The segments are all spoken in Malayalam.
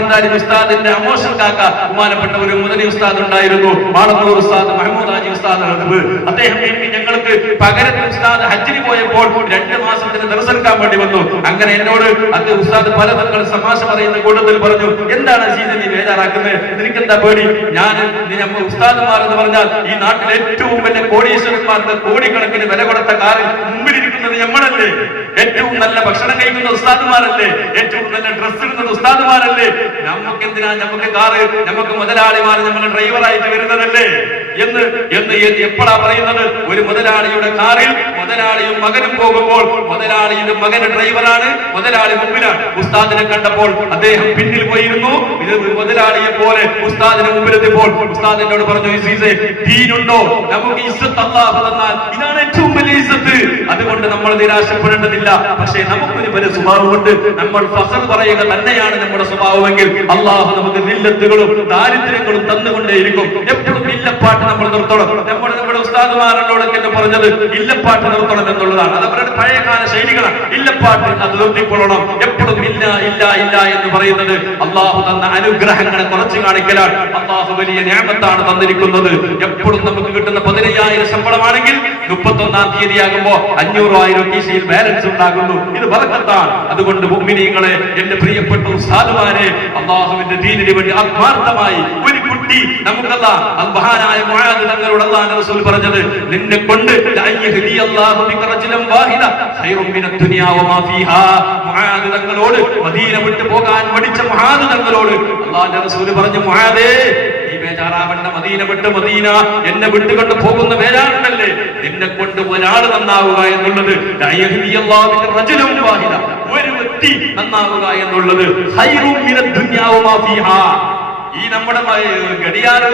ഹിന്ദാരി ഉസ്താദിന്റെ അമോഷൻ കാക്ക ബഹുമാനപ്പെട്ട ഒരു മുദനി ഉസ്താദ് ഉണ്ടായിരുന്നു, വാളന്നൂർ ഉസ്താദ് മഹ്മൂദ് ഹാജി ഉസ്താദ്. അദ്ദേഹം ഞങ്ങൾക്ക് പകരത്തിന് ഉസ്താദ് ഹജ്ജിന് പോയപ്പോൾ 2 മാസത്തിന് ദർശനക്കാൻ വേണ്ടി വന്നു. അങ്ങനെ എന്നോട് അത് ഉസ്താദ് പല തങ്ങൾ തമാശ പറയുന്ന കൂട്ടത്തിൽ പറഞ്ഞു, എന്താണ് അസീസ് നീ ബേജാറാക്കുന്നത്, നിനക്കെന്താ പേടി? ഉസ്താദുമാർ എന്ന് പറഞ്ഞാൽ ഈ നാട്ടിലെ ഏറ്റവും വലിയ കോടീശ്വരന്മാർക്ക് കോടിക്കണക്കിന് വില കൊടുത്ത കാറിൽ മുമ്പിലിരിക്കുന്നത് നമ്മളല്ലേ? ഏറ്റവും നല്ല ഭക്ഷണം കഴിക്കുന്ന ഉസ്താദുമാരല്ലേ? ഏറ്റവും നല്ല ഡ്രസ് ഇടുന്ന ഉസ്താദുമാരല്ലേ? നമുക്ക് എന്തിനാ നമുക്ക് കാറ്? നമുക്ക് മുതലാളിമാർ നമ്മളെ ഡ്രൈവറായിട്ട് വരുന്നതല്ലേ എന്ന് എപ്പോഴാ പറയുന്നത്? ഒരു മുതലാളിയുടെ കാറിൽ മുതലാളിയും മകനും പോകുമ്പോൾ മുതലാളിയുടെ മകന് ഡ്രൈവറാണ്, മുതലാളി മുമ്പിലാണ്. ഉസ്താദിനെ കണ്ടപ്പോൾ അദ്ദേഹം പിന്നിൽ പോയിരുന്നു. ഇത് മുതലാളിയെ പോലെ ഉസ്താദിന് മുമ്പിലെത്തിയപ്പോൾ ഉസ്താദ് എന്നോട് പറഞ്ഞു, ഇസീസേ ദീനുണ്ടോ? നമുക്ക് ഇസ്സത്ത് അല്ലാഹു തന്നാൽ ഇതാണ് ഏറ്റവും വലിയ ഇസ്സത്ത്. അതുകൊണ്ട് നമ്മൾ നിരാശപ്പെടേണ്ടതില്ല. പക്ഷേ നമുക്കൊരു വലിയ സ്വഭാവമുണ്ട്. നമ്മൾ ഫസൽ പറയുക തന്നെയാണ് നമ്മുടെ സ്വഭാവമെങ്കിൽ അല്ലാഹു നമുക്ക് ദില്ലത്തുകളും ദാരിദ്ര്യങ്ങളും തന്നുകൊണ്ടേയിരിക്കും. എപ്പോഴും ഇല്ലപ്പാട്ട് നമ്മൾ നിർത്തണം. നമ്മുടെ ഉസ്താദുമാരോടൊക്കെ എന്ന് പറഞ്ഞത് ഇല്ലപ്പാട്ട് നിർത്തണം എന്നുള്ളതാണ്. അത് അവരുടെ പഴയകാല ശൈലികളാണ്. ഇല്ലപ്പാട്ട് അത് നിർത്തിക്കൊള്ളണം. എപ്പോഴും ഇല്ല ഇല്ല ഇല്ല എന്ന് പറയുന്നത് അല്ലാഹു തന്ന അനുഗ്രഹങ്ങളെ കുറച്ച് കാണിക്കലാണ്. അല്ലാഹു വലിയ നിഅമത്താണ് തന്നിരിക്കുന്നത്. എപ്പോഴും നമുക്ക് കിട്ടുന്ന 15,000 ശമ്പളമാണെങ്കിൽ 31-ാം തീയതിയാകുമ്പോ 500,000 കീശയിൽ ബാലൻസ് ഉണ്ടാകുന്നു. ഇത് ബറക്കത്താണ്. അതുകൊണ്ട് മുഅ്മിനീങ്ങളെ, എന്റെ പ്രിയപ്പെട്ട ഉസ്താദുമാരെ, അല്ലാഹുവിന്റെ ദീനിന് വേണ്ടി ആത്മാർത്ഥമായി ഒരു കുട്ടി നമുക്കല്ല മഹാനായ മുആദ് തങ്ങളോട് അല്ലാഹുവിന്റെ റസൂൽ പറഞ്ഞത്, നിന്നെ കൊണ്ട് മുആദ് തങ്ങളോട് മദീന വിട്ടു പോകാൻ മടിച്ച മുആദ് തങ്ങളോട് അല്ലാഹുവിന്റെ റസൂൽ പറഞ്ഞു, മുആദേ നീ ബേജാറാവണ്ട, മദീന വിട്ട് മദീന എന്നെ വിട്ടുകൊണ്ട് പോകുന്ന ബേജാറുണ്ടല്ലേ, നിന്നെ കൊണ്ട് ഒരാൾ നന്നാവുക എന്നുള്ളത്, ഒരു വ്യക്തി നന്നാവുക എന്നുള്ളത് ഈ നമ്മുടെ ഗഡിയാറ്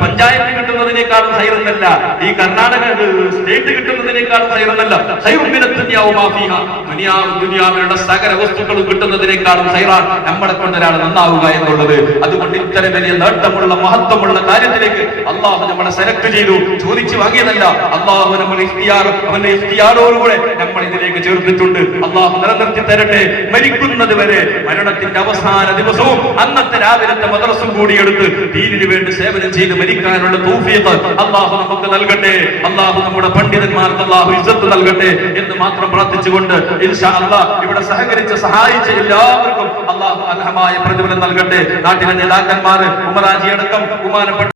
പഞ്ചായത്ത് കിട്ടുന്നതിനേക്കാളും ഹൈറന്നല്ല, ഈ കർണാടക സ്റ്റേറ്റ് കിട്ടുന്നതിനേക്കാളും ഹൈറന്നല്ല. ദുനിയാവിലുള്ള സകല വസ്തുക്കളും കിട്ടുന്നതിനേക്കാളും ഹൈറാൻ നമ്മളെ കൊണ്ട് ഒരാൾ നന്നാവുക എന്നുള്ളത്. അതുകൊണ്ട് ഇത്തരം വലിയ നേട്ടമുള്ള മഹത്വമുള്ള കാര്യത്തിലേക്ക് അള്ളാഹു നമ്മളെ സെലക്ട് ചെയ്തു, ചോദിച്ചു വാങ്ങിയതല്ല. അള്ളാഹു നമ്മൾ അവന്റെ ഇഖ്തിയാറോടുകൂടെ നമ്മൾ ഇതിലേക്ക് ചേർത്തിട്ടുണ്ട്. അള്ളാഹു നിലനിർത്തി തരട്ടെ. മരിക്കുന്നത് വരെ, മരണത്തിന്റെ അവസാന ദിവസവും അന്നത്തെ രാവിലത്തെ മദ്രസും കൂടിയെടുത്ത് ദീനിനു വേണ്ടി സേവനം ചെയ്ത് മരിക്കാനുള്ള തൗഫീഖ് അല്ലാഹു നമുക്ക് നൽകട്ടെ. അല്ലാഹു നമ്മുടെ പണ്ഡിതന്മാർക്ക് അല്ലാഹു ഇസ്സത്ത് നൽകട്ടെ എന്ന് മാത്രം പ്രാർത്ഥിച്ചുകൊണ്ട് ഇൻഷാ അല്ലാഹ് ഇവിടെ സഹകരിച്ച് സഹായിച്ച എല്ലാവർക്കും അല്ലാഹു അർഹമായ പ്രതിഫലം നൽകട്ടെ. നാട്ടിലെ നേതാക്കന്മാർ, ഉമറാജി അടക്കം ബഹുമാനപ്പെട്ട